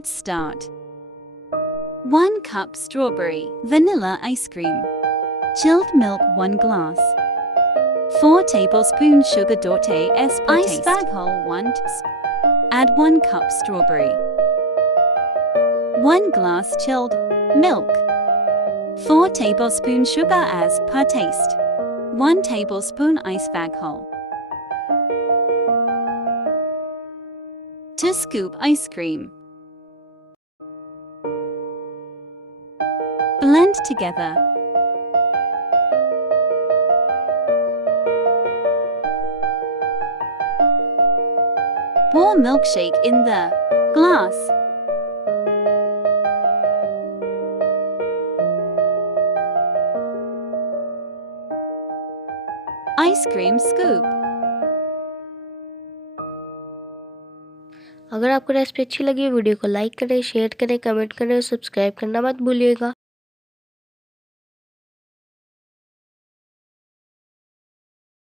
Let's start. 1 cup strawberry, vanilla ice cream. Chilled milk 1 glass. 4 tablespoons sugar as per Ice taste. bag Hole 1 Add 1 cup strawberry. 1 glass chilled milk. 4 tablespoons sugar as per taste. 1 tablespoon ice bag hole. 2 scoop ice cream. Blend together. Pour milkshake in the glass. Ice cream scoop. अगर आपको recipe अच्छी लगी video को like करें, share करें, comment करें और subscribe करना मत भूलिएगा।